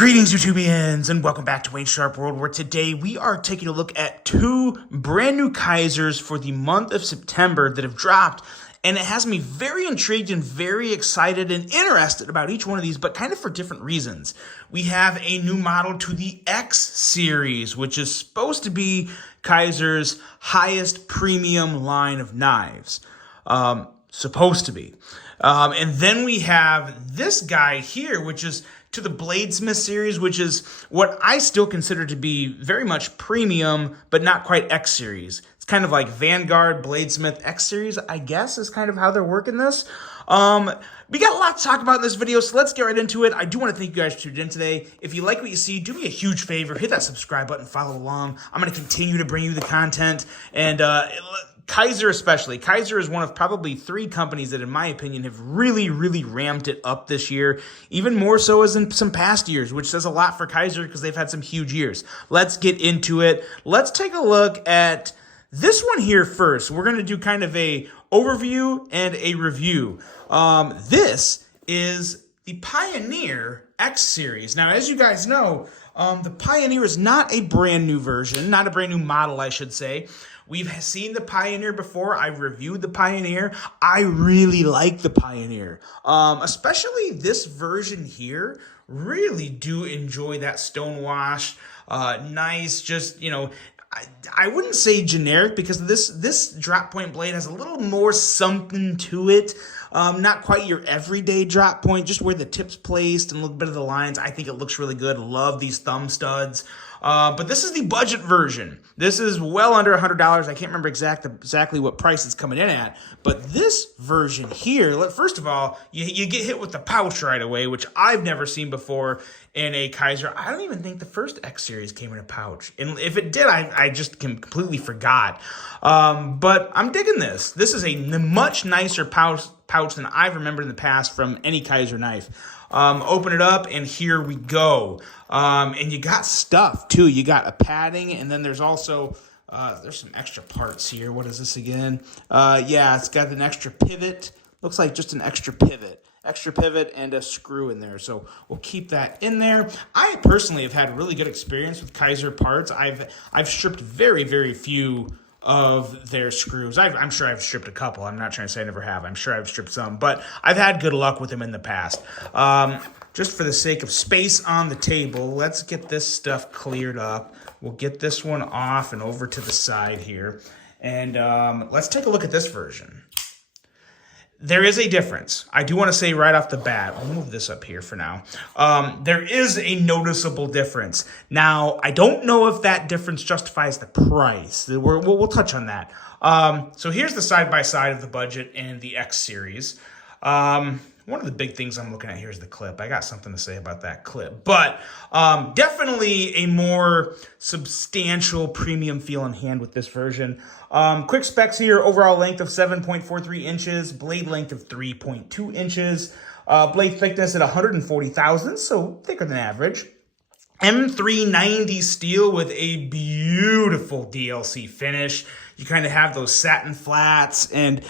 Greetings, YouTubians, and welcome back to Wayne Sharp World, where today we are taking a look at two brand new Kizers for the month of September that have dropped, and it has me very intrigued and very excited and interested about each one of these, but kind of for different reasons. We have a new model to the X series, which is supposed to be Kizer's highest premium line of knives. Supposed to be. And then we have this guy here, which is to the Bladesmith series, which is what I still consider to be very much premium, but not quite X series. It's kind of like Vanguard, Bladesmith, X series, I guess, is kind of how they're working this. We got a lot to talk about in this video, so let's get right into it. I do want to thank you guys for tuning in today. If you like what you see, do me a huge favor. Hit that subscribe button, follow along. I'm going to continue to bring you the content, and Kizer especially. Kizer is one of probably three companies that, in my opinion, have really ramped it up this year, even more so as in some past years, which says a lot for Kizer because they've had some huge years. Let's get into it. Let's take a look at this one here first. We're going to do kind of a overview and a review. This is the Pioneer X series. Now, as you guys know, the Pioneer is not a brand new version, not a brand new model, I should say. We've seen the Pioneer before. I've reviewed the Pioneer. I really like the Pioneer. Especially this version here. Really do enjoy that stonewashed, nice, just, you know, I wouldn't say generic because this drop point blade has a little more something to it. Not quite your everyday drop point, just where the tip's placed and a little bit of the lines. I think it looks really good. Love these thumb studs. But this is the budget version. This is well under $100. I can't remember exactly what price it's coming in at. But this version here, first of all, you get hit with the pouch right away, which I've never seen before in a Kizer. I don't even think the first X series came in a pouch. And if it did, I just completely forgot. But I'm digging this. This is a much nicer pouch than I've remembered in the past from any Kizer knife. Open it up, and here we go. And you got stuff, too. You got a padding, and then there's also, there's some extra parts here. What is this again? Yeah, it's got an extra pivot. Looks like just an extra pivot. Extra pivot and a screw in there. So we'll keep that in there. I personally have had really good experience with Kizer parts. I've stripped very few of their screws. I'm sure I've stripped a couple. I'm not trying to say I never have. I'm sure I've stripped some, but I've had good luck with them in the past. Just for the sake of space on the table, let's get this stuff cleared up. We'll get this one off and over to the side here. And let's take a look at this version. There is a difference. I do want to say right off the bat, I'll move this up here for now. There is a noticeable difference. Now, I don't know if that difference justifies the price. We'll touch on that. So here's the side-by-side of the budget and the X series. One of the big things I'm looking at here is the clip. I got something to say about that clip. But definitely a more substantial premium feel in hand with this version. Quick specs here, overall length of 7.43 inches, blade length of 3.2 inches, blade thickness at 140 thousandths, so thicker than average. M390 steel with a beautiful DLC finish. You kind of have those satin flats, and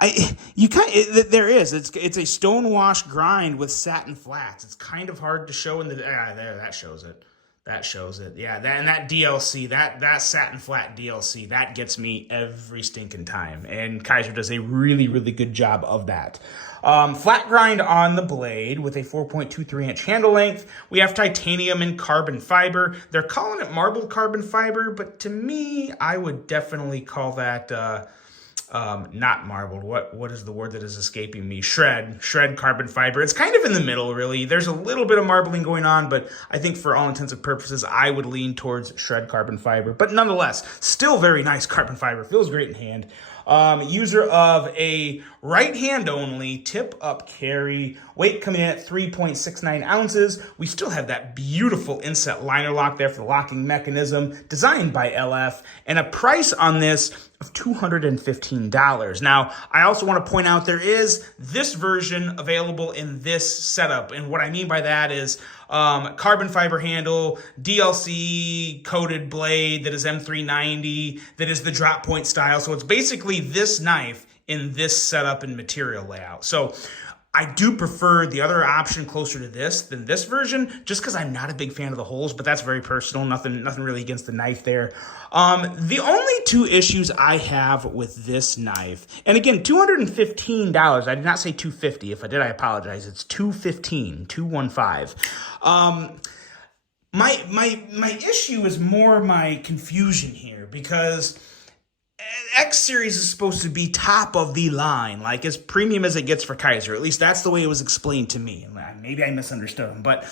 there is. It's a stonewash grind with satin flats. It's kind of hard to show in the there. That shows it. That shows it. Yeah, that DLC, that satin flat DLC, that gets me every stinking time. And Kizer does a really good job of that. Flat grind on the blade with a 4.23 inch handle length. We have titanium and carbon fiber. They're calling it marbled carbon fiber, but to me, I would definitely call that not marbled. What is the word that is escaping me? Shred carbon fiber. It's kind of in the middle, really. There's a little bit of marbling going on, but I think for all intents and purposes, I would lean towards shred carbon fiber. But nonetheless, still very nice carbon fiber. Feels great in hand. User of a right hand only tip up carry, weight coming in at 3.69 ounces. We still have that beautiful inset liner lock there for the locking mechanism, designed by LF, and a price on this of $215. Now, I also want to point out there is this version available in this setup, and what I mean by that is carbon fiber handle, DLC coated blade that is M390, that is the drop point style. So it's basically this knife in this setup and material layout. So I do prefer the other option closer to this than this version, just because I'm not a big fan of the holes, but that's very personal. Nothing really against the knife there. The only two issues I have with this knife, and again, $215. I did not say $250. If I did, I apologize. It's $215. My issue is more my confusion here, because X series is supposed to be top of the line, like as premium as it gets for Kizer. At least that's the way it was explained to me. Maybe I misunderstood him, but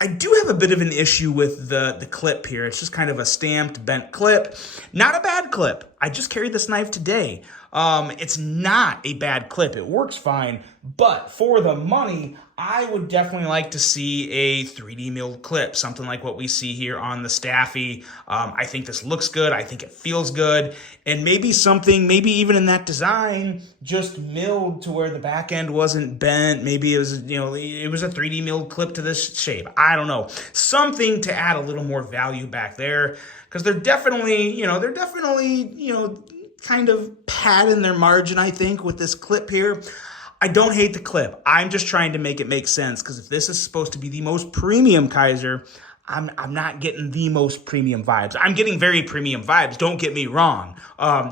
I do have a bit of an issue with the clip here. It's just kind of a stamped, bent clip. Not a bad clip. I just carried this knife today. It's not a bad clip. It works fine, but for the money, I would definitely like to see a 3D milled clip, something like what we see here on the Staffy. I think this looks good. I think it feels good. And maybe something, maybe even in that design, just milled to where the back end wasn't bent. Maybe it was, it was a 3D milled clip to this shape. I don't know. Something to add a little more value back there, because they're definitely, kind of padding their margin, I think, with this clip here. I don't hate the clip. I'm just trying to make it make sense, because if this is supposed to be the most premium Kizer, I'm not getting the most premium vibes. I'm getting very premium vibes, don't get me wrong.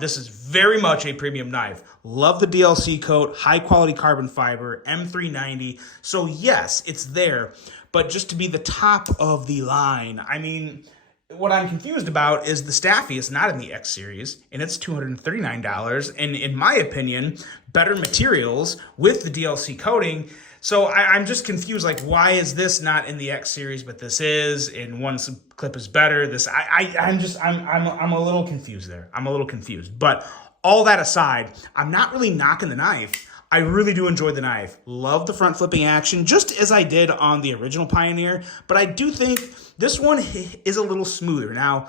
This is very much a premium knife. Love the DLC coat, high quality carbon fiber, M390. So yes, it's there, but just to be the top of the line, I mean, what I'm confused about is the Staffy is not in the X series, and it's $239. And in my opinion, better materials with the DLC coating. So I'm just confused. Like, why is this not in the X series, but this is? And one clip is better. I'm a little confused there. I'm a little confused. But all that aside, I'm not really knocking the knife. I really do enjoy the knife. Love the front flipping action, just as I did on the original Pioneer, but I do think this one is a little smoother. Now,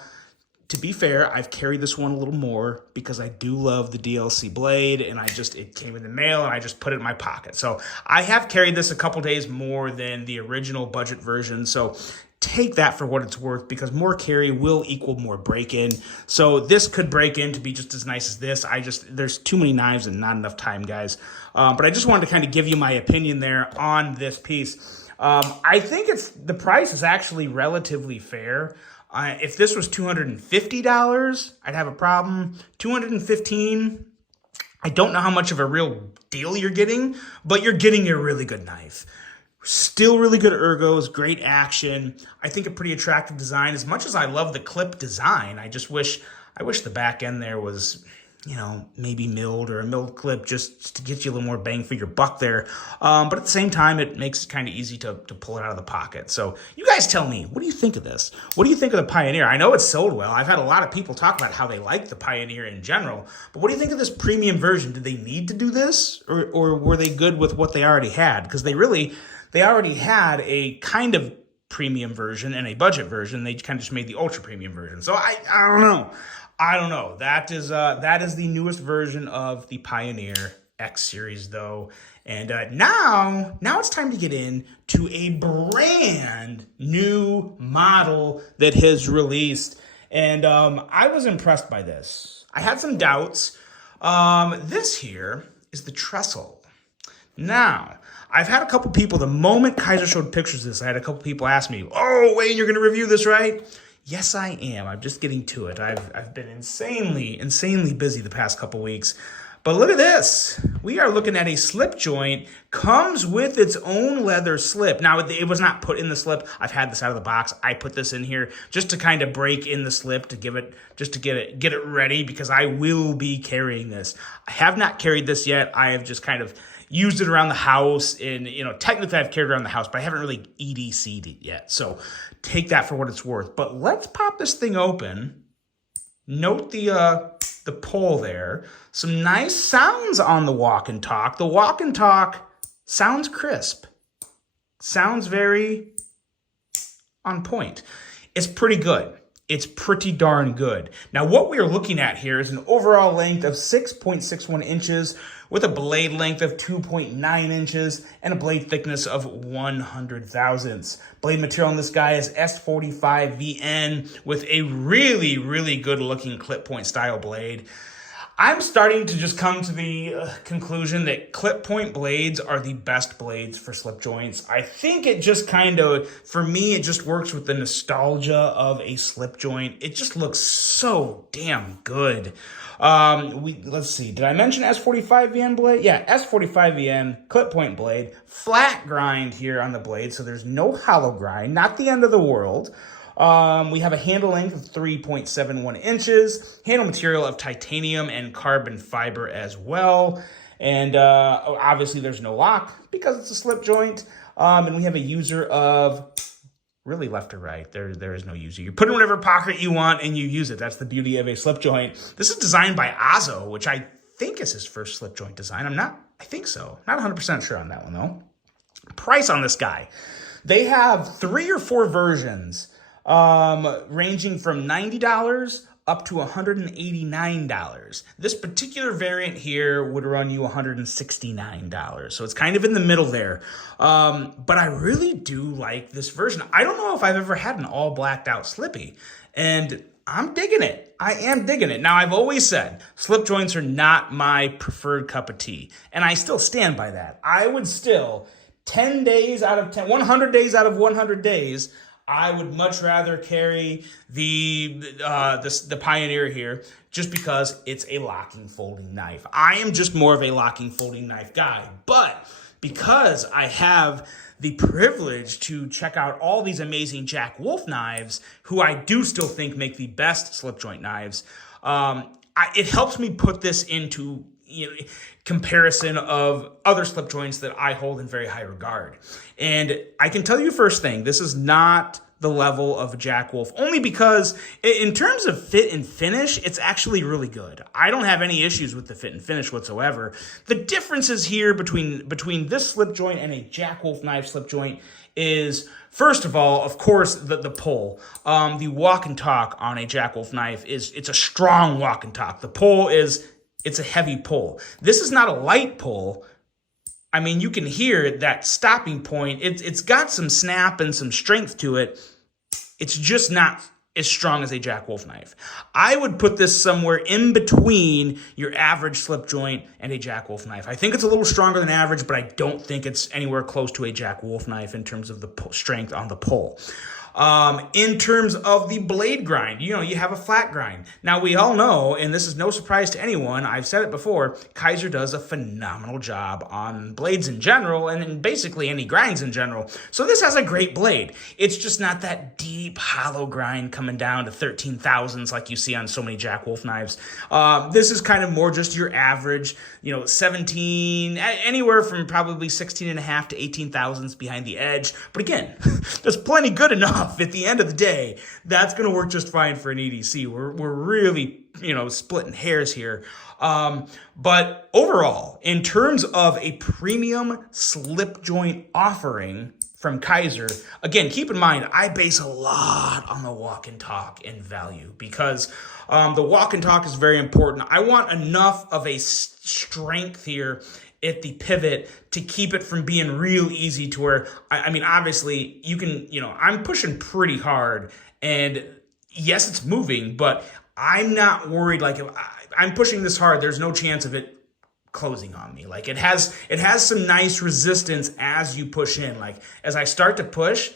to be fair, I've carried this one a little more because I do love the DLC blade, and it came in the mail, and I just put it in my pocket. So I have carried this a couple days more than the original budget version, so take that for what it's worth, because more carry will equal more break-in. So this could break in to be just as nice as this. There's too many knives and not enough time, guys. But I just wanted to kind of give you my opinion there on this piece. I think the price is actually relatively fair. If this was $250, I'd have a problem. $215, I don't know how much of a real deal you're getting, but you're getting a really good knife. Still really good ergos, great action. I think a pretty attractive design. As much as I love the clip design, I wish the back end there was, maybe milled, or a milled clip, just to get you a little more bang for your buck there. But at the same time, it makes it kind of easy to pull it out of the pocket. So you guys tell me, what do you think of this? What do you think of the Pioneer? I know it's sold well. I've had a lot of people talk about how they like the Pioneer in general. But what do you think of this premium version? Did they need to do this? Or were they good with what they already had? Because they already had a kind of premium version and a budget version. They kind of just made the ultra premium version. So I don't know. That is the newest version of the Pioneer X series, though. And now it's time to get into a brand new model that has released. And I was impressed by this. I had some doubts. This here is the Trestle. Now, I've had a couple people, the moment Kizer showed pictures of this, I had a couple people ask me, "Oh, Wayne, you're going to review this, right?" Yes, I am. I'm just getting to it. I've been insanely busy the past couple weeks. But look at this. We are looking at a slip joint. Comes with its own leather slip. Now, it was not put in the slip. I've had this out of the box. I put this in here just to kind of break in the slip, to get it ready, because I will be carrying this. I have not carried this yet. I have just kind of used it around the house, and technically I've carried it around the house, but I haven't really EDC'd it yet. So take that for what it's worth. But let's pop this thing open. Note the pole there. Some nice sounds on the walk and talk. The walk and talk sounds crisp. Sounds very on point. It's pretty good. It's pretty darn good. Now, what we are looking at here is an overall length of 6.61 inches with a blade length of 2.9 inches and a blade thickness of 100 thousandths. Blade material on this guy is S45VN with a really, really good looking clip point style blade. I'm starting to just come to the conclusion that clip point blades are the best blades for slip joints. I think it just kind of, for me, it just works with the nostalgia of a slip joint. It just looks so damn good. Let's see, did I mention S45VN blade? Yeah, S45VN clip point blade, flat grind here on the blade, so there's no hollow grind, not the end of the world. We have a handle length of 3.71 inches, handle material of titanium and carbon fiber as well. And obviously there's no lock because it's a slip joint. And we have a user of really left or right. There is no user. You put it in whatever pocket you want and you use it. That's the beauty of a slip joint. This is designed by Azo, which I think is his first slip joint design. I think so. Not 100% sure on that one though. Price on this guy. They have 3 or 4 versions. Ranging from $90 up to $189. This particular variant here would run you $169. So it's kind of in the middle there. But I really do like this version. I don't know if I've ever had an all blacked out slippy, and I'm digging it. I am digging it. Now, I've always said slip joints are not my preferred cup of tea, and I still stand by that. I would still, 10 days out of 10, 100 days out of 100 days, I would much rather carry the Pioneer here just because it's a locking folding knife. I am just more of a locking folding knife guy, but because I have the privilege to check out all these amazing Jack Wolf knives, who I do still think make the best slip joint knives, it helps me put this into comparison of other slip joints that I hold in very high regard. And I can tell you first thing, this is not the level of Jack Wolf, only because in terms of fit and finish, it's actually really good. I don't have any issues with the fit and finish whatsoever. The differences here between this slip joint and a Jack Wolf knife slip joint is, first of all, of course, the pull. The walk and talk on a Jack Wolf knife it's a strong walk and talk. The pull it's a heavy pull. This is not a light pull. I mean, you can hear that stopping point. It's got some snap and some strength to it. It's just not as strong as a Jack Wolf knife. I would put this somewhere in between your average slip joint and a Jack Wolf knife. I think it's a little stronger than average, but I don't think it's anywhere close to a Jack Wolf knife in terms of the strength on the pull. In terms of the blade grind, you have a flat grind. Now, we all know, and this is no surprise to anyone, I've said it before, Kizer does a phenomenal job on blades in general and basically any grinds in general. So this has a great blade. It's just not that deep, hollow grind coming down to 13 thousandths like you see on so many Jack Wolf knives. This is kind of more just your average, 17, anywhere from probably 16 and a half to 18 thousandths behind the edge. But again, that's plenty good enough. At the end of the day, that's going to work just fine for an EDC. We're really, splitting hairs here. But overall, in terms of a premium slip joint offering from Kizer, again, keep in mind, I base a lot on the walk and talk and value because the walk and talk is very important. I want enough of a strength here at the pivot to keep it from being real easy to where, I mean, obviously you can, I'm pushing pretty hard and yes, it's moving, but I'm not worried. Like if I'm pushing this hard, there's no chance of it closing on me. Like it has some nice resistance as you push in. Like as I start to push,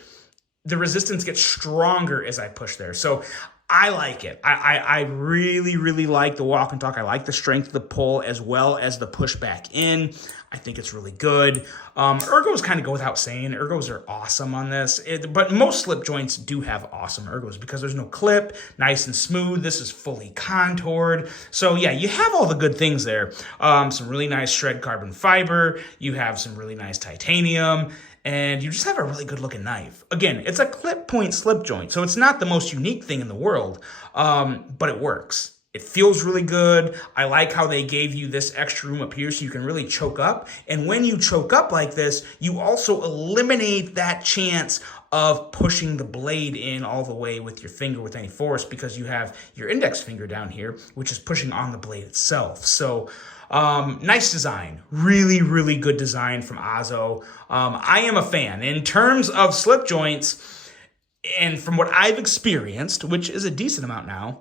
the resistance gets stronger as I push there. So I like it. I really, really like the walk and talk. I like the strength of the pull as well as the push back in. I think it's really good. Ergos kind of go without saying. Ergos are awesome on this. But most slip joints do have awesome ergos because there's no clip, nice and smooth. This is fully contoured. So yeah, you have all the good things there. Some really nice shred carbon fiber. You have some really nice titanium. And you just have a really good looking knife. Again, it's a clip point slip joint, so it's not the most unique thing in the world, but it works. It feels really good. I like how they gave you this extra room up here so you can really choke up. And when you choke up like this, you also eliminate that chance of pushing the blade in all the way with your finger with any force because you have your index finger down here, which is pushing on the blade itself. So nice design, really, really good design from Azo. I am a fan. In terms of slip joints, and from what I've experienced, which is a decent amount now,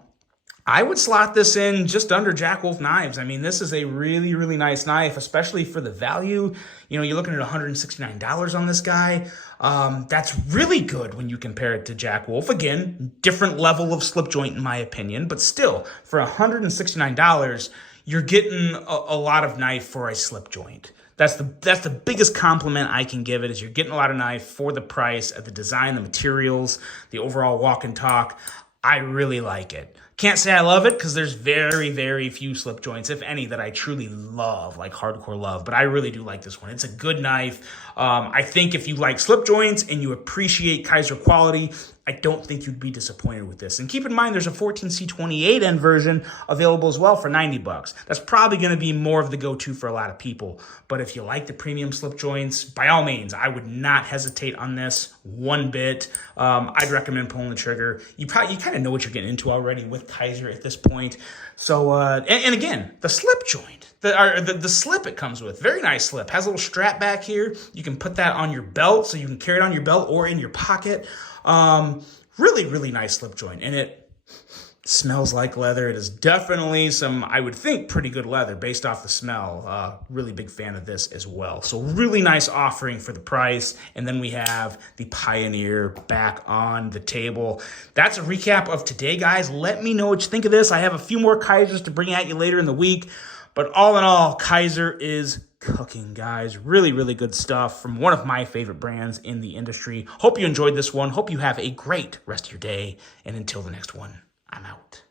I would slot this in just under Jack Wolf knives. I mean, this is a really, really nice knife, especially for the value. You know, you're looking at $169 on this guy. That's really good when you compare it to Jack Wolf. Again, different level of slip joint in my opinion, but still, for $169, you're getting a lot of knife for a slip joint. That's the biggest compliment I can give it, is you're getting a lot of knife for the price, of the design, the materials, the overall walk and talk. I really like it. Can't say I love it because there's very, very few slip joints, if any, that I truly love, like hardcore love. But I really do like this one. It's a good knife. I think if you like slip joints and you appreciate Kizer quality, I don't think you'd be disappointed with this. And keep in mind, there's a 14C28N version available as well for $90. That's probably going to be more of the go-to for a lot of people. But if you like the premium slip joints, by all means, I would not hesitate on this one bit. I'd recommend pulling the trigger. You kind of know what you're getting into already with Kizer at this point. So, and again, the slip joint, the slip it comes with, very nice slip. Has a little strap back here. You can put that on your belt, so you can carry it on your belt or in your pocket. Really, really nice slip joint, and it smells like leather. It is definitely some, I would think, pretty good leather based off the smell. Really big fan of this as well. So really nice offering for the price. And then we have the Pioneer back on the table. That's a recap of today, guys. Let me know what you think of this. I have a few more Kizers to bring at you later in the week. But all in all, Kizer is cooking, guys. Really, really good stuff from one of my favorite brands in the industry. Hope you enjoyed this one. Hope you have a great rest of your day. And until the next one, I'm out.